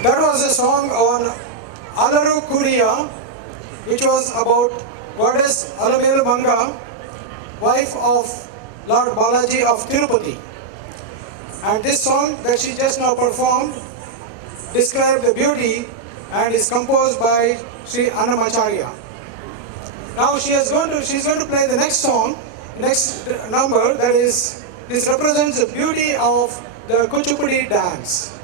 That was a song on Alaru Kuriya, which was about goddess Alamelu Manga, wife of Lord Balaji of Tirupati. And this song that she just now performed described the beauty and is composed by Sri Annamacharya. Now she's going to play the next song, next number, that is, this represents the beauty of the Kuchipudi dance.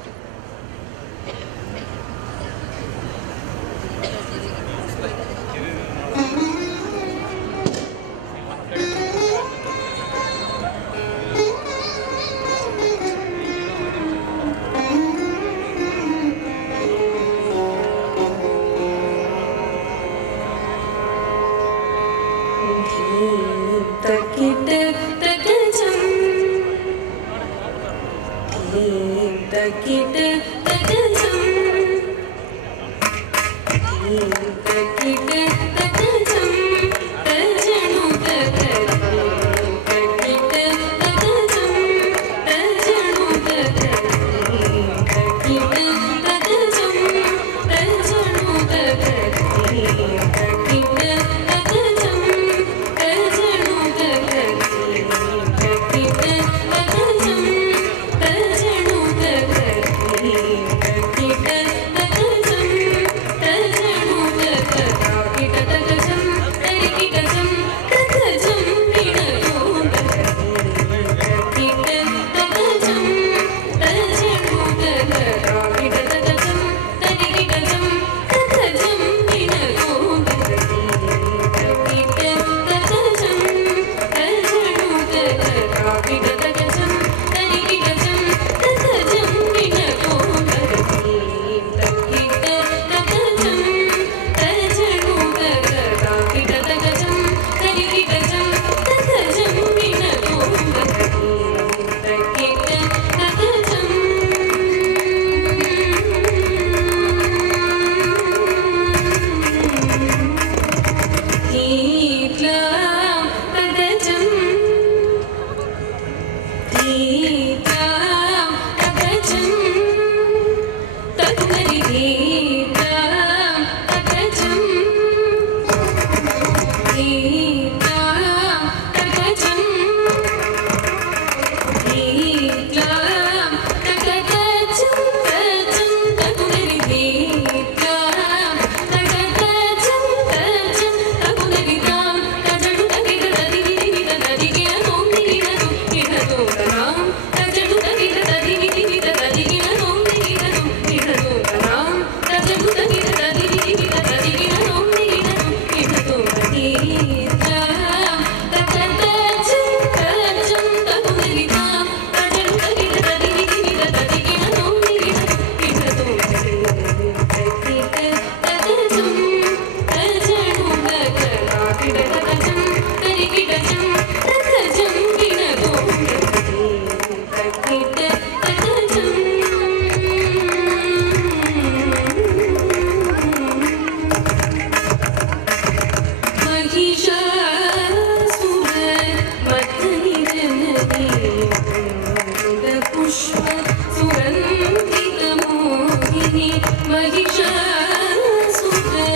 Mahishasura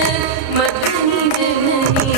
Madhani Janani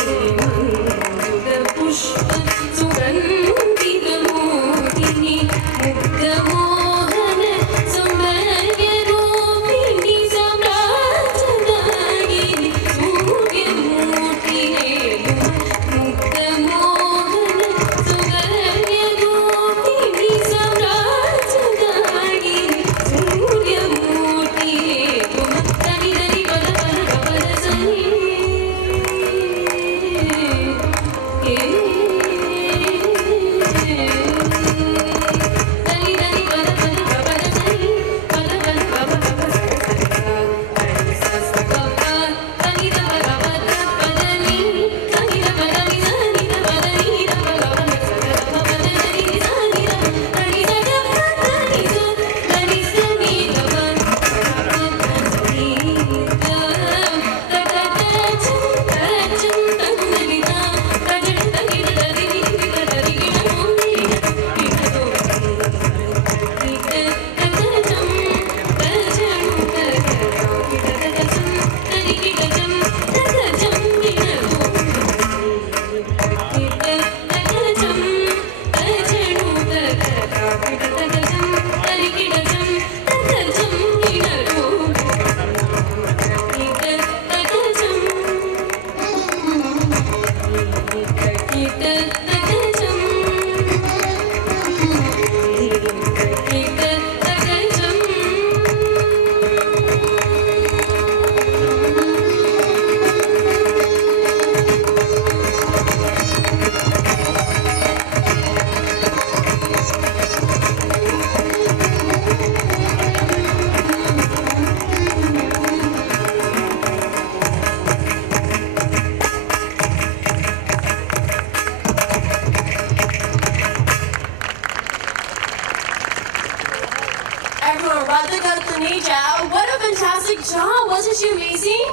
Everyone, Radhika Taneja, what a fantastic job! Wasn't she amazing?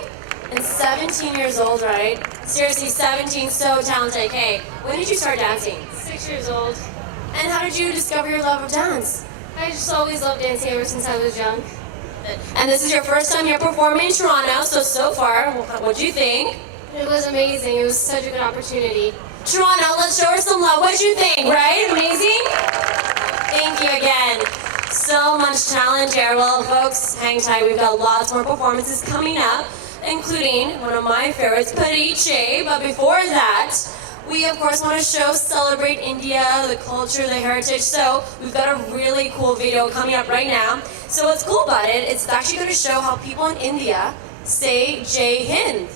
And 17 years old, right? Seriously, 17, so talented. Okay, when did you start dancing? 6 years old. And how did you discover your love of dance? I just always loved dancing ever since I was young. And this is your first time here performing in Toronto, so far, what do you think? It was amazing. It was such a good opportunity. Toronto, let's show her some love. What do you think, right? Amazing? Thank you again. So much talent here. Well, folks, hang tight. We've got lots more performances coming up, including one of my favorites, Pariche. But before that, we of course want to celebrate India, the culture, the heritage. So we've got a really cool video coming up right now. So what's cool about it, it's actually going to show how people in India say Jai Hind.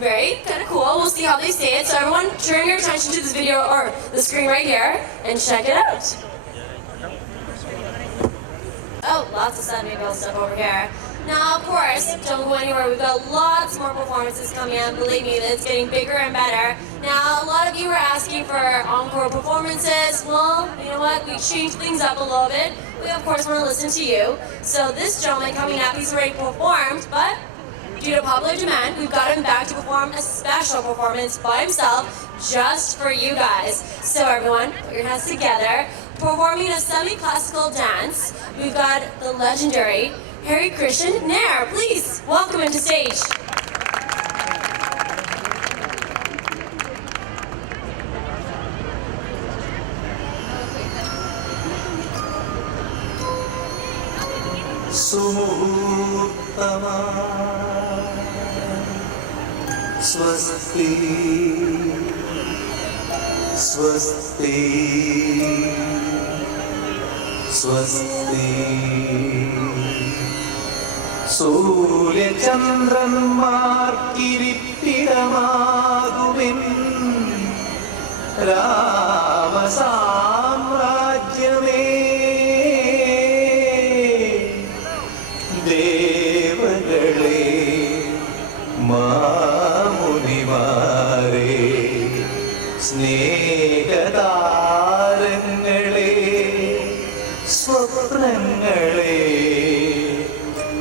Very kind of cool. We'll see how they say it. So everyone turn your attention to this video or the screen right here and check it out. Oh, lots of Sunday Bill stuff over here. Now, of course, don't go anywhere. We've got lots more performances coming up. Believe me, it's getting bigger and better. Now, a lot of you were asking for encore performances. Well, you know what? We changed things up a little bit. We, of course, want to listen to you. So this gentleman coming up, he's already performed, but due to popular demand, we've got him back to perform a special performance by himself just for you guys. So everyone, put your hands together. Performing a semi-classical dance, we've got the legendary Hari Krishnan Nair. Please welcome him to stage. Sumuhtama Swasti Swasti Swasti Surya Chandranmar Kiripidamagumin Rama Samrajyame Devagale Mamunimare Snehatarangale Swapnangale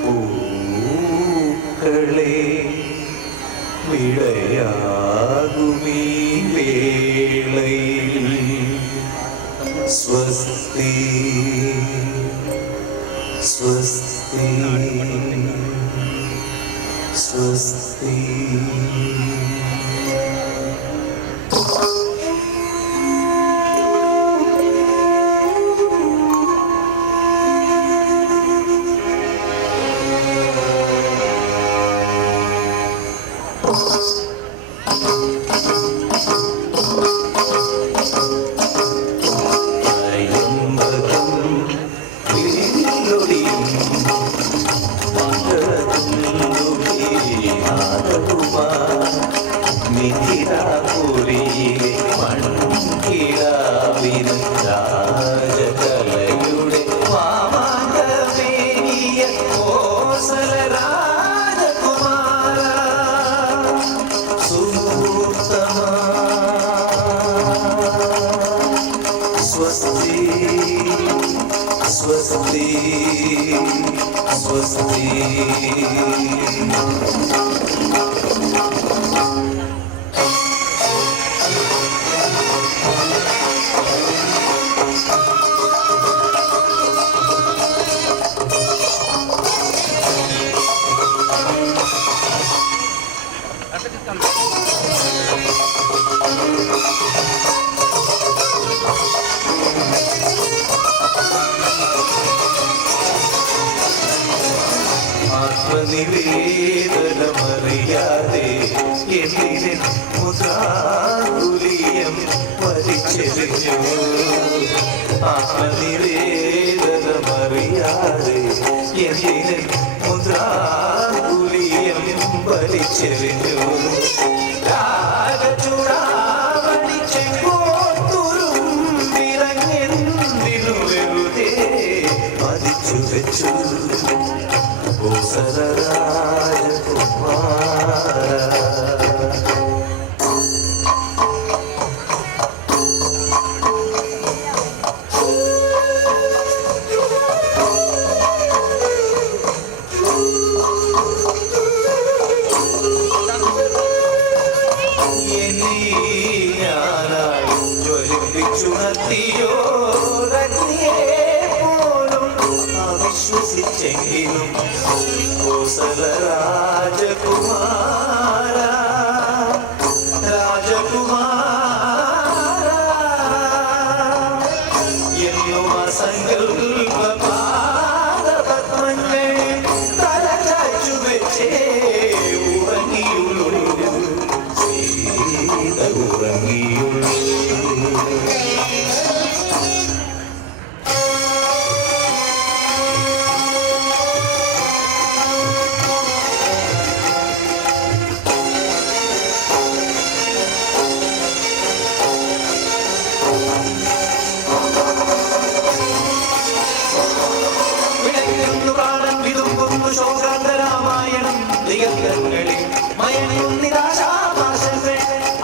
Pookale Vidayagumi Velai Swasti Swasti Swasti നിവേദനമറിയാതെ എന്തിന് മുദ്രാതുല്യം ചൊരിഞ്ഞു ആത്മനിവേദനമറിയാതെ എന്തിന് മുദ്രാകുലിയം വലിച്ചെറിഞ്ഞു രാഗചൂടാവണി ചെങ്കോത്തുരും വിറങ്ങെന്തിനു വെറുതെ മതിച്ചു വെച്ചു കോസലരാജകുമാര വിശ്വസിച്ചെങ്കിലും കോസല രാജകുമാര രാജകുമാര എന്നും അസങ്കൽപപാദപത്മങ്ങൾ തലചായ്ച്ചു വെച്ചേ ഉറങ്ങിയുള്ളൂ സീത ഉറങ്ങിയുള്ളൂ ശോകാന്തരാമായണം ദിഗന്ധങ്ങളിൽ മയങ്ങും നിരാശാഭാഷകൾ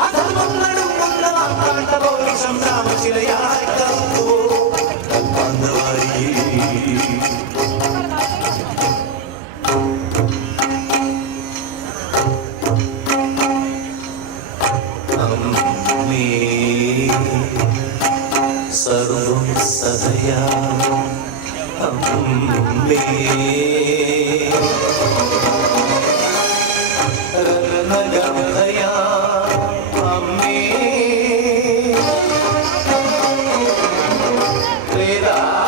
അധർമ്മം നടുങ്ങുന്ന വാക്കാണ്ട പൗരുഷം രാമശിലയായി കറുത്തുവോ കൽപ്പാന്തവാരി അമ്മേ സർവം സദയാ അമ്മേ രത്നഗന്ധയാ അമ്മേ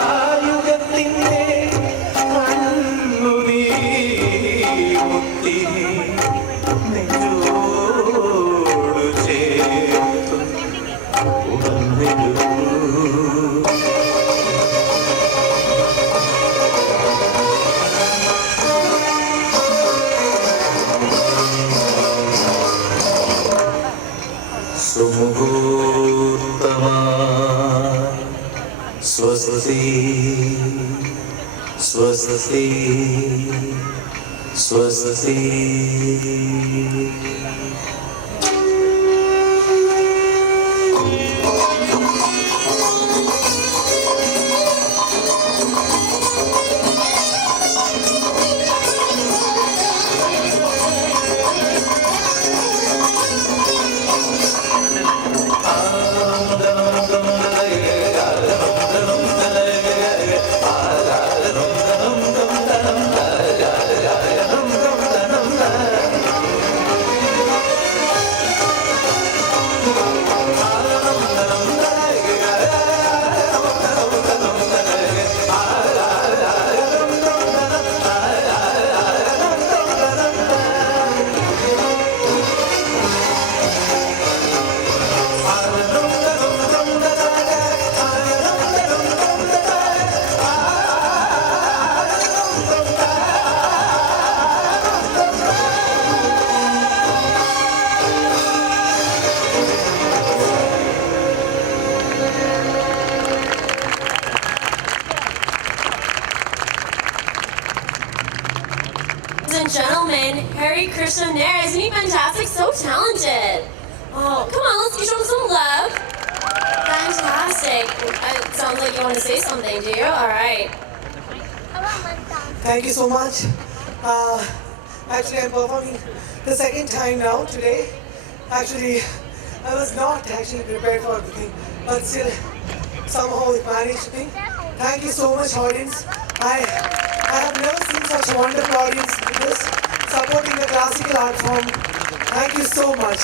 ത്രേതായുഗത്തിൻ്റെ കണ്ണുനീർമുത്തി നെഞ്ചോടു ചേർത്തു ഉണർന്നിടൂ സുമുഹൂർത്തമാ സ്വസ്തി സ്വസ്തി സ്വസ്തി and gentlemen, Harry Krishna Nair. Isn't he fantastic? So talented. Oh, come on, let's show him some love. Fantastic. It sounds like you want to say something, do you? All right. Thank you so much. Actually, I'm performing the second time now today. Actually, I was not actually prepared for the thing, but still somehow it managed me. Thank you so much, audience. I have never seen such a wonderful audience with this, supporting the classical art form. Thank you so much.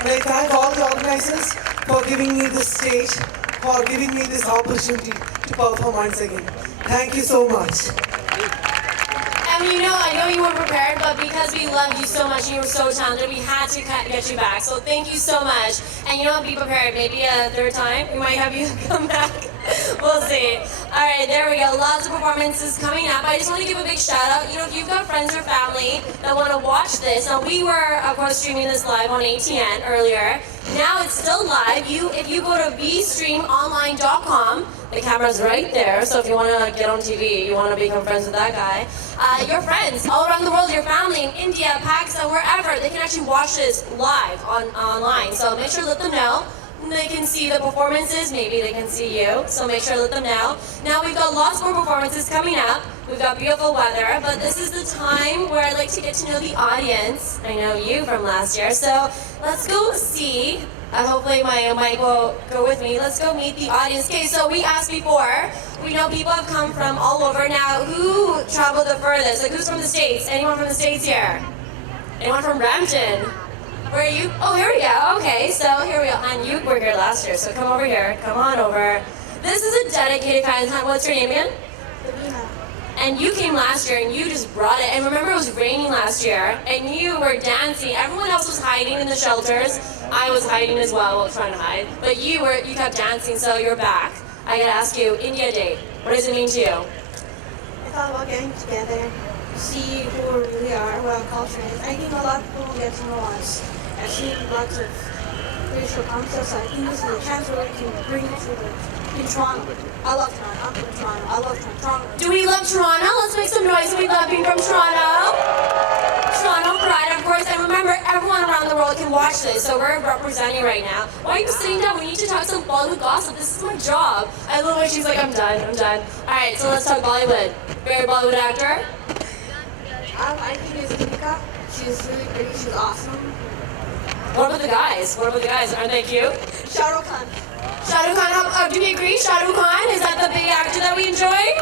And I thank all the organizers for giving me this stage, for giving me this opportunity to perform once again. Thank you so much. I mean, I know you weren't prepared, but because we loved you so much and you were so talented, we had to get you back. So thank you so much. And be prepared. Maybe a third time, we might have you come back. We'll see. All right, there we go. Lots of performances coming up. I just want to give a big shout out. If you've got friends or family that want to watch this, now we were, of course, streaming this live on ATN earlier. Now it's still live. If you go to vstreamonline.com, the camera's right there. So if you want to get on TV, you want to become friends with that guy. Your friends all around the world, your family in India, Pakistan, wherever, they can actually watch this live online. So make sure to let them know. They can see the performances, maybe they can see you, so make sure to let them know. Now we've got lots more performances coming up. We've got beautiful weather, but this is the time where I like to get to know the audience. I know you from last year, so let's go see. Hopefully my mic will go with me. Let's go meet the audience. Okay, so we asked before. We know people have come from all over. Now, who traveled the furthest? Like, who's from the States? Anyone from the States here? Anyone from Brampton? Where are you? Oh, here we go. Okay, so here we go. And you were here last year, so come over here. Come on over. This is a dedicated fan. What's your name again? And you came last year and you just brought it. And remember, it was raining last year and you were dancing. Everyone else was hiding in the shelters. I was hiding as well, trying to hide. But you kept dancing, so you're back. I gotta ask you, India Day, what does it mean to you? I thought about getting together, see who we really are, what our culture is. I think a lot of people will get to know us. I've seen lots of racial concepts. I think this is a chance where we can bring it in Toronto. I love Toronto. I'm from Toronto. I love Toronto. Do we love Toronto? Let's make some noise if we love being from Toronto. Toronto pride, of course. And remember, everyone around the world can watch this, so we're representing right now. Why are you sitting down? We need to talk some Bollywood gossip. This is my job. I love it. She's like, I'm done. All right, so let's talk Bollywood. Favorite Bollywood actor? I think it's Deepika. She's really pretty. She's awesome. What about the guys? Aren't they cute? Shah Rukh Khan. Shah Rukh Khan, do we agree? Shah Rukh Khan, is that the big actor that we enjoy?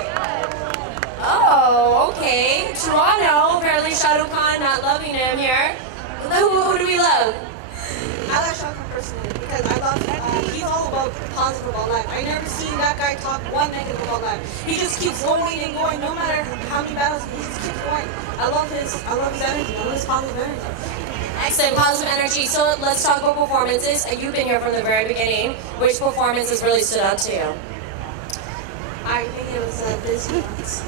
Oh, okay. Toronto, apparently Shah Rukh Khan not loving him here. Who do we love? I like Shah Rukh Khan personally because I love he's all about positive about life. I never seen that guy talk one negative about life. He just keeps going and going, no matter how many battles, he just keeps going. I love his energy. I love his positive energy. Excellent, positive energy. So let's talk about performances. You've been here from the very beginning. Which performances really stood out to you? I think it was Disney ones.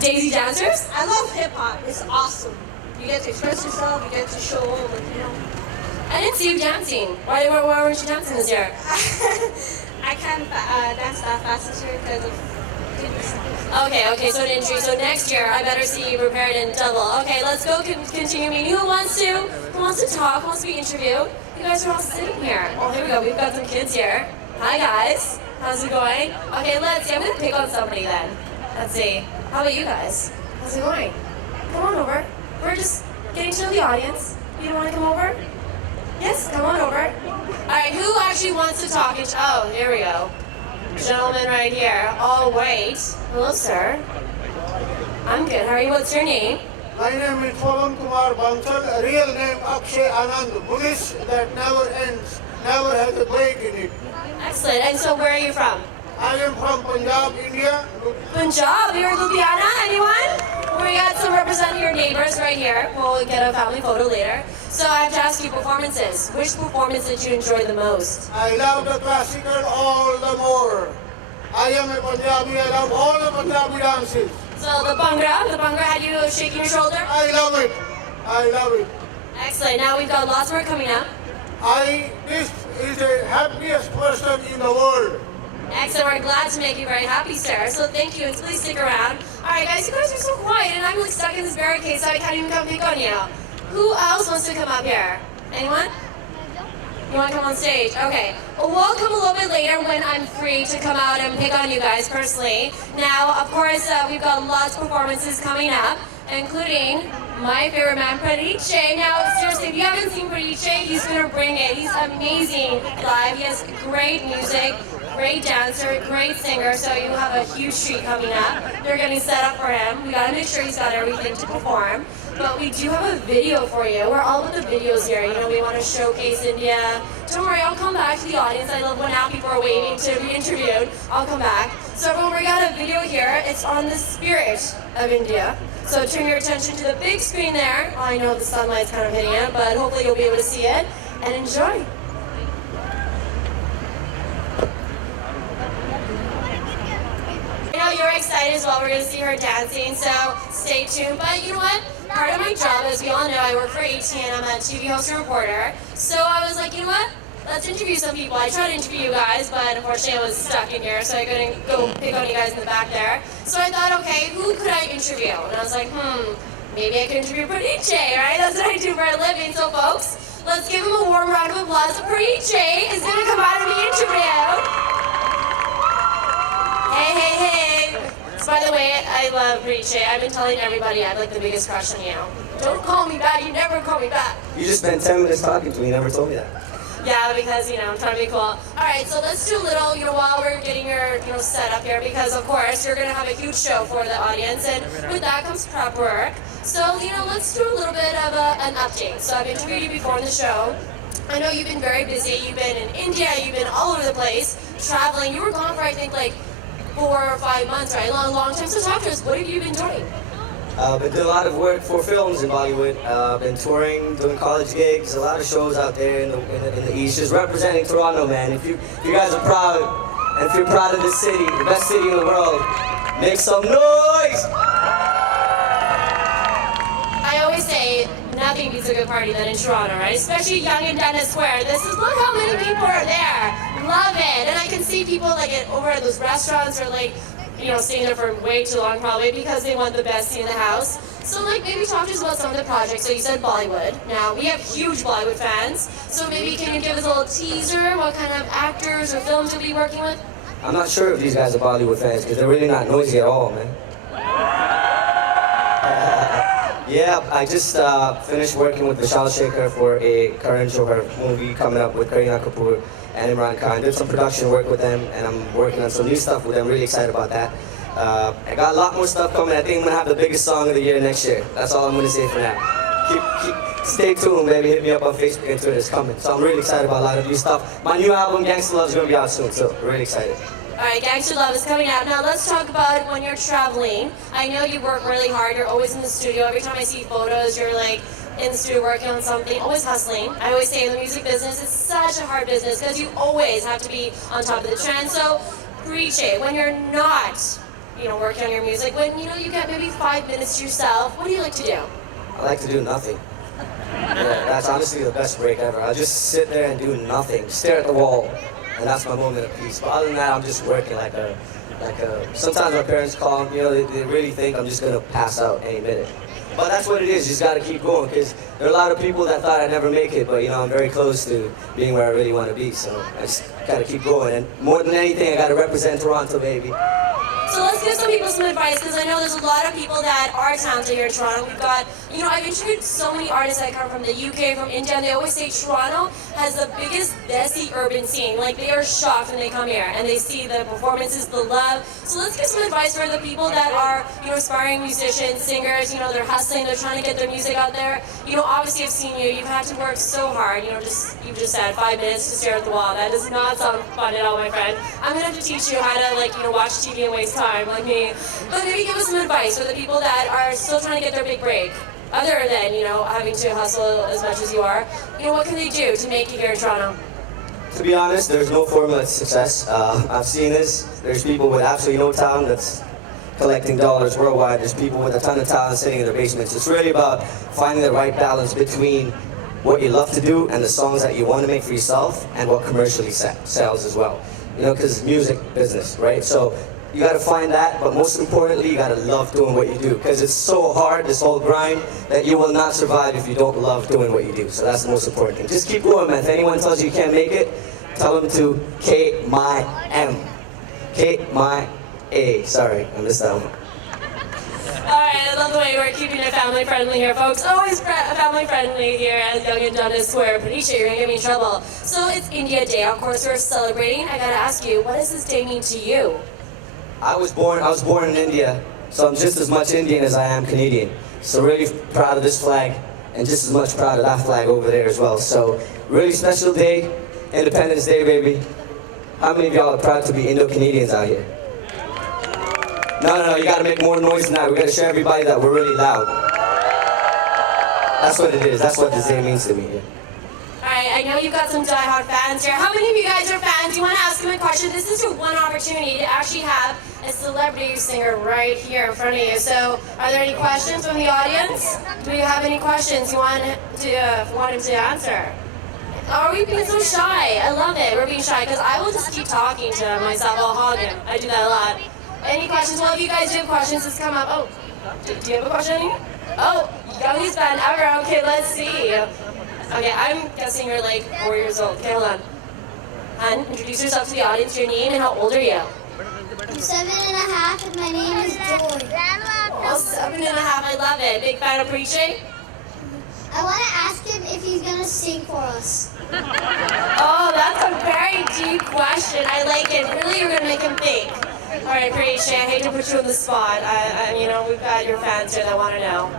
Daisy Dancers? I love hip hop. It's awesome. You get to express yourself. You get to show over. I didn't see you dancing. Why weren't you dancing this year? I can't dance that fast this year because of fitness. Okay, so an injury. So next year, I better see you prepared in double. Okay, let's go continue meeting. Who wants to talk, who wants to be interviewed? You guys are all sitting here. Oh, here we go. We've got some kids here. Hi, guys. How's it going? Okay, let's see. I'm going to pick on somebody then. Let's see. How about you guys? How's it going? Come on over. We're just getting to know the audience. You don't want to come over? Yes, come on over. All right, who actually wants to talk? Oh, here we go. Gentleman right here. Oh, wait. Hello, sir. I'm good. How are you? What's your name? My name is Pawan Kumar Bansal, real name Akshay Anand, Buddhist that never ends, never has a break in it. Excellent. And so where are you from? I am from Punjab, India. Punjab. You're Ludhiana. Anyone? We got some representing your neighbors right here. We'll get a family photo later. So I have to ask you performances. Which performance did you enjoy the most? I love the classical all the more. I am a Punjabi, I love all the Punjabi dances. So the Bhangra had you shaking your shoulder? I love it. Excellent. Now we've got lots more coming up. This is the happiest person in the world. Excellent. We're glad to make you very happy, sir. So thank you, and please stick around. All right, guys, you guys are so quiet, and I'm like stuck in this barricade, so I can't even come pick on you. Who else wants to come up here? Anyone? You want to come on stage? Okay. Well, we'll come a little bit later when I'm free to come out and pick on you guys personally. Now, of course, we've got lots of performances coming up, including my favorite man, Pariche. Now, seriously, if you haven't seen Pariche, he's going to bring it. He's amazing live. He has great music, great dancer, great singer, so you have a huge treat coming up. They're getting set up for him. We got to make sure he's got everything to perform. but we do have a video for you. We're all about the videos here. You know, we want to showcase India. Don't worry, I'll come back to the audience. I love when now people are waiting to be interviewed. I'll come back. So everyone, we got a video here. It's on the spirit of India. So turn your attention to the big screen there. I know the sunlight's kind of hitting it, but hopefully you'll be able to see it and enjoy. I know you're excited as well. We're going to see her dancing, so stay tuned. But you know what? Part of my job, as we all know, I work for ATN. I'm a TV host and reporter. So I was like, you know what? Let's interview some people. I tried to interview you guys, but unfortunately I was stuck in here, so I couldn't go pick on you guys in the back there. So I thought, okay, who could I interview? And I was like, maybe I could interview Pradip, right? That's what I do for a living. So folks, let's give him a warm round of applause. Pradip is going to come out and be interviewed. Hey. So by the way, I love Pradip. I've been telling everybody I have like the biggest crush on you. Don't call me back. You never call me back. You just spent 10 minutes talking to me. You never told me that. Yeah, because, you know, I'm trying to be cool. All right, so let's do a little, you know, while we're getting your, you know, set up here, because, of course, you're going to have a huge show for the audience, and with that comes prep work. So, you know, let's do a little bit of an update. So I've interviewed you before on the show. I know you've been very busy. You've been in India. You've been all over the place, traveling. You were gone for, I think, like 4 or 5 months, right? Long time. So talk to us. What have you been doing? Been doing a lot of work for films in Bollywood. Been touring, doing college gigs, a lot of shows out there in the East. Just representing Toronto, man. If you guys are proud, and if you're proud of this city, the best city in the world, make some noise! I always say nothing beats a good party than in Toronto, right? Especially Yonge and Dundas Square. Look how many people are there. Love it. And I can see people like over at those restaurants or like, you know, staying there for way too long probably because they want the best seat in the house. So like maybe talk to us about some of the projects. So you said Bollywood. Now we have huge Bollywood fans. So maybe can you give us a little teaser? What kind of actors or films you'll be working with? I'm not sure if these guys are Bollywood fans because they're really not noisy at all, man. Yeah, I just finished working with Vishal Shekhar for a Karan Johar movie coming up with Kareena Kapoor and Imran Khan. Did some production work with them, and I'm working on some new stuff with them. Really excited about that. I got a lot more stuff coming. I think I'm gonna have the biggest song of the year next year. That's all I'm gonna say for now. Stay tuned, baby. Hit me up on Facebook and Twitter. It's coming. So I'm really excited about a lot of new stuff. My new album, Gangsta Love, is gonna be out soon. So really excited. All right, Gangsta Love is coming out. Now let's talk about when you're traveling. I know you work really hard. You're always in the studio. Every time I see photos, you're like in the studio working on something, always hustling. I always say in the music business, it's such a hard business because you always have to be on top of the trend. So preach it. When you're not, you know, working on your music, when you know you get maybe 5 minutes to yourself, what do you like to do? I like to do nothing. Yeah, that's honestly the best break ever. I just sit there and do nothing, stare at the wall, and that's my moment of peace. But other than that, I'm just working like a. Sometimes my parents call, you know, they really think I'm just gonna pass out any minute. But that's what it is. You just gotta keep going because there are a lot of people that thought I'd never make it, but you know, I'm very close to being where I really want to be. So I just gotta keep going. And more than anything, I gotta represent Toronto, baby. So let's give some people some advice because I know there's a lot of people that are talented here in Toronto. We've got, you know, I've interviewed so many artists that come from the UK, from India, and they always say Toronto has the biggest, desi urban scene. Like they are shocked when they come here and they see the performances, the love. So let's give some advice for the people that are, you know, aspiring musicians, singers. You know, they're hustling, they're trying to get their music out there. You know, obviously I've seen you. You've had to work so hard. You know, you've just said 5 minutes to stare at the wall. That does not sound fun at all, my friend. I'm gonna have to teach you how to, like, you know, watch TV and waste time like me. But maybe give us some advice for the people that are still trying to get their big break. Other than, you know, having to hustle as much as you are, you know, what can they do to make it here in Toronto? To be honest, there's no formula to success. I've seen this. There's people with absolutely no talent that's collecting dollars worldwide. There's people with a ton of talent sitting in their basements. It's really about finding the right balance between what you love to do and the songs that you want to make for yourself and what commercially sells as well. You know, because music business, right? So you gotta find that, but most importantly, you gotta love doing what you do. Because it's so hard, this whole grind, that you will not survive if you don't love doing what you do. So that's the most important thing. Just keep going, man. If anyone tells you you can't make it, tell them to K-my-M. K-my-A. Sorry, I missed that one. Alright, I love the way we're keeping it family friendly here, folks. Always family friendly here at Yonge and Dundas Square. Pradip, you're gonna get me in trouble. So it's India Day, of course we're celebrating. I gotta ask you, what does this day mean to you? I was born in India, so I'm just as much Indian as I am Canadian. So really proud of this flag, and just as much proud of that flag over there as well. So really special day, Independence Day, baby. How many of y'all are proud to be Indo-Canadians out here? No, you gotta make more noise than that. We gotta show everybody that we're really loud. That's what it is. That's what this day means to me. Yeah. Alright, I know you've got some diehard fans here. How many of you guys are fans? You want to ask them a question? This is your one opportunity to actually have a celebrity singer right here in front of you. So, are there any questions from the audience? Do you have any questions you want him to answer? Are we being so shy? I love it. We're being shy because I will just keep talking to myself. I'll hog him. I do that a lot. Any questions? Well, if you guys do have questions, just come up. Oh, do you have a question? Oh, youngest fan ever. Okay, let's see. Okay, I'm guessing you're like 4 years old. Okay, hold on. Hun, introduce yourself to the audience, your name, and how old are you? I'm 7.5 and my name is Joy. Oh, 7.5. I love it. Big fan of preaching? I want to ask him if he's going to sing for us. Oh, that's a very deep question. I like it. Really, you're going to make him think. All right, Preaching, I hate to put you on the spot. You know, we've got your fans here that want to know.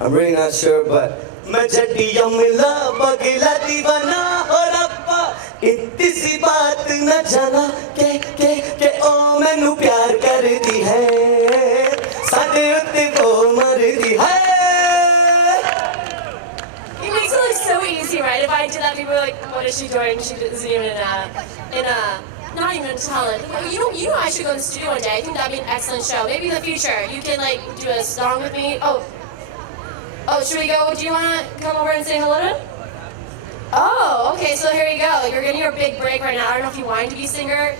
I'm really not sure, but मैं जटिया मिला बगला दीवाना हो रब्बा इतनी सी बात न जाना के ओ मैनू प्यार कर दी है साडे उत्ते वो मर दी है. It makes it look so easy, right? If I did that, people are like, what is she doing? She isn't even not even a talent. You know I should go to the studio one day. I think that'd be an excellent show. Maybe in the future, you can like do a song with me. Oh, should we go? Do you want to come over and say hello to him? Oh, okay, so here you go. You're getting your big break right now. I don't know if you wanted to be a singer.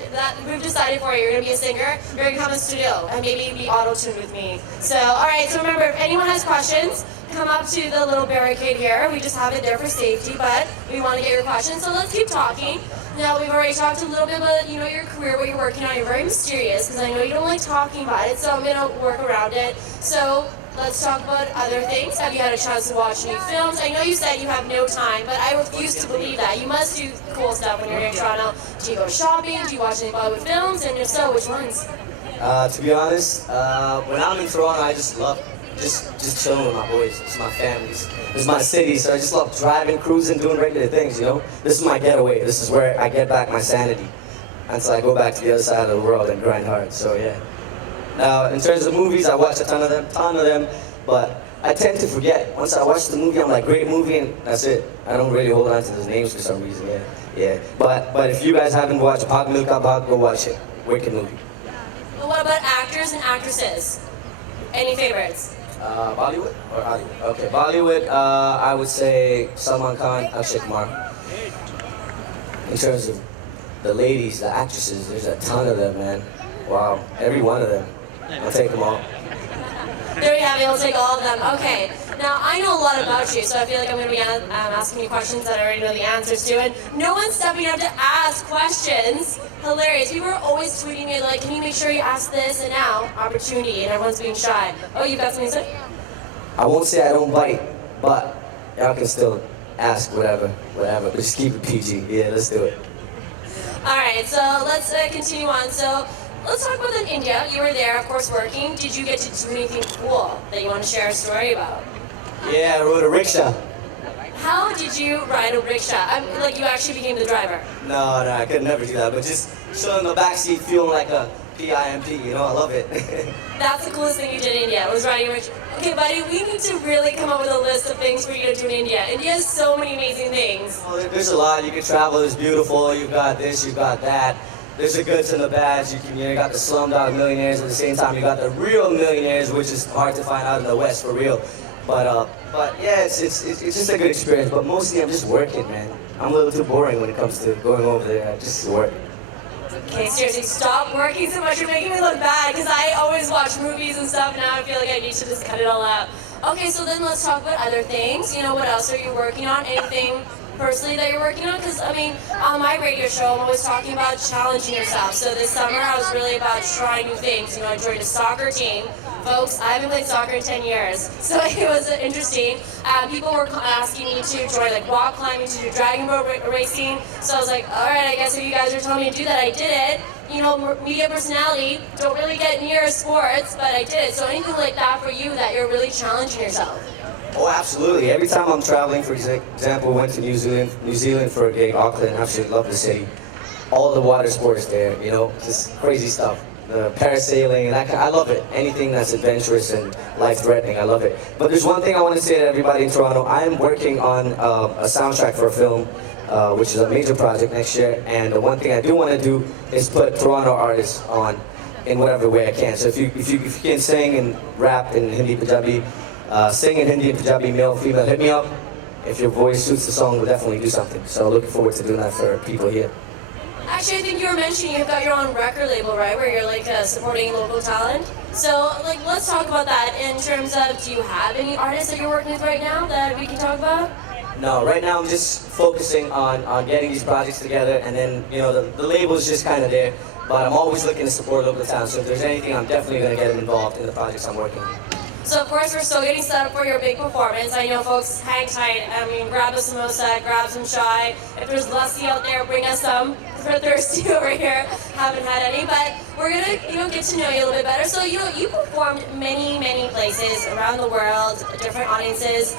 We've decided for you. You're going to be a singer. You're going to come to the studio and maybe be auto-tuned with me. So, all right, so remember, if anyone has questions, come up to the little barricade here. We just have it there for safety, but we want to get your questions. So let's keep talking. Now, we've already talked a little bit about, your career, what you're working on. You're very mysterious because I know you don't like talking about it, so I'm going to work around it. So, let's talk about other things. Have you had a chance to watch new films? I know you said you have no time, but I refuse to believe that. You must do cool stuff when you're in Toronto. Do you go shopping? Do you watch any Bollywood films? And if so, which ones? To be honest, when I'm in Toronto, I just love just chilling with my boys. It's my family. It's my city, so I just love driving, cruising, doing regular things, This is my getaway. This is where I get back my sanity until I go back to the other side of the world and grind hard, so yeah. Now, in terms of movies, I watch a ton of them, but I tend to forget. Once I watch the movie, I'm like, great movie, and that's it. I don't really hold on to the names for some reason, yeah. But if you guys haven't watched Bhag Milka Bhag, go watch it. Wicked movie. But what about actors and actresses? Any favorites? Bollywood or Hollywood? Okay, Bollywood, I would say Salman Khan, Akshay Kumar. In terms of the ladies, the actresses, there's a ton of them, man. Wow, every one of them. I'll take them all. There we have it. We'll take all of them. Okay. Now, I know a lot about you, so I feel like I'm going to be asking you questions that I already know the answers to. And no one's stepping up to ask questions. Hilarious. People are always tweeting me like, can you make sure you ask this? And now, opportunity, and everyone's being shy. Oh, you got something to say? I won't say I don't bite, but y'all can still ask whatever. But just keep it PG. Yeah, let's do it. All right, so let's continue on. So let's talk about in India. You were there, of course, working. Did you get to do anything cool that you want to share a story about? Yeah, I rode a rickshaw. How did you ride a rickshaw? Like you actually became the driver? No, I could never do that. But just chilling in the backseat, feeling like a PIMP. I love it. That's the coolest thing you did in India, was riding a rickshaw. Okay, buddy, we need to really come up with a list of things for you to do in India. India has so many amazing things. Well, there's a lot. You can travel. It's beautiful. You've got this. You've got that. There's the goods and the bads. You got the slumdog millionaires. At the same time, you got the real millionaires, which is hard to find out in the West for real. But yeah, it's just a good experience. But mostly, I'm just working, man. I'm a little too boring when it comes to going over there. I just work. Okay, seriously, stop working so much. You're making me look bad because I always watch movies and stuff. Now I feel like I need to just cut it all out. Okay, so then let's talk about other things. What else are you working on? Anything personally that you're working on? Because, on my radio show, I'm always talking about challenging yourself. So this summer, I was really about trying new things. I joined a soccer team Folks, I haven't played soccer in 10 years, so it was interesting. People were asking me to join like rock climbing, to do dragon boat racing. So I was like, all right, I guess if you guys are telling me to do that, I did it. You know, media personality, don't really get near sports, but I did it. So anything like that for you that you're really challenging yourself? Oh, absolutely. Every time I'm traveling, for example, went to New Zealand for a gig, Auckland, absolutely love the city. All the water sports there, you know, just crazy stuff. The parasailing, and I love it. Anything that's adventurous and life-threatening, I love it. But there's one thing I want to say to everybody in Toronto. I am working on a soundtrack for a film, which is a major project next year. And the one thing I do want to do is put Toronto artists on in whatever way I can. So if you can sing and rap in Hindi, Punjabi, sing in Hindi and Punjabi, male, female, hit me up. If your voice suits the song, we'll definitely do something. So looking forward to doing that for people here. Actually, I think you were mentioning you've got your own record label, right? Where you're like supporting local talent. So, like, let's talk about that in terms of, do you have any artists that you're working with right now that we can talk about? No, right now I'm just focusing on getting these projects together, and then, you know, the label is just kind of there. But I'm always looking to support local talent, so if there's anything, I'm definitely going to get them involved in the projects I'm working on. So of course we're still getting set up for your big performance. I know folks, hang tight. I mean, grab a samosa, grab some chai. If there's lassi out there, bring us some. We're thirsty over here. Haven't had any, but we're gonna, get to know you a little bit better. So you performed many places around the world, different audiences.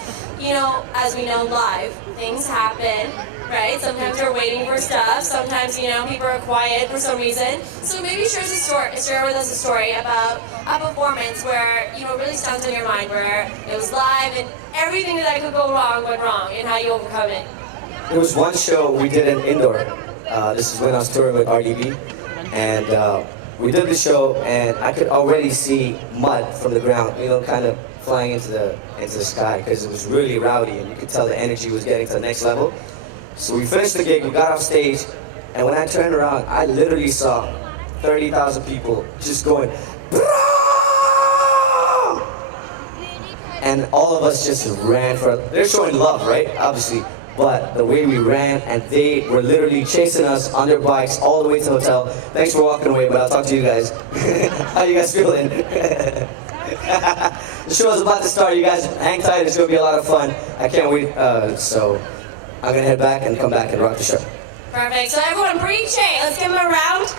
As we know, live things happen, right? Sometimes we're waiting for stuff. Sometimes people are quiet for some reason. So maybe share with us a story about a performance where really stands in your mind, where it was live and everything that could go wrong went wrong, and how you overcome it. There was one show we did in indoor. This is when I was touring with RDB, and we did the show, and I could already see mud from the ground, kind of flying into the sky, because it was really rowdy, and you could tell the energy was getting to the next level. So we finished the gig, we got off stage, and when I turned around, I literally saw 30,000 people just going, "Bra!" And all of us just ran they're showing love, right? Obviously. But the way we ran, and they were literally chasing us on their bikes all the way to the hotel. Thanks for walking away, but I'll talk to you guys. How you guys feeling? The show is about to start. You guys hang tight. It's going to be a lot of fun. I can't wait. So I'm going to head back and come back and rock the show. Perfect. So everyone, bring Che. Let's give him a round.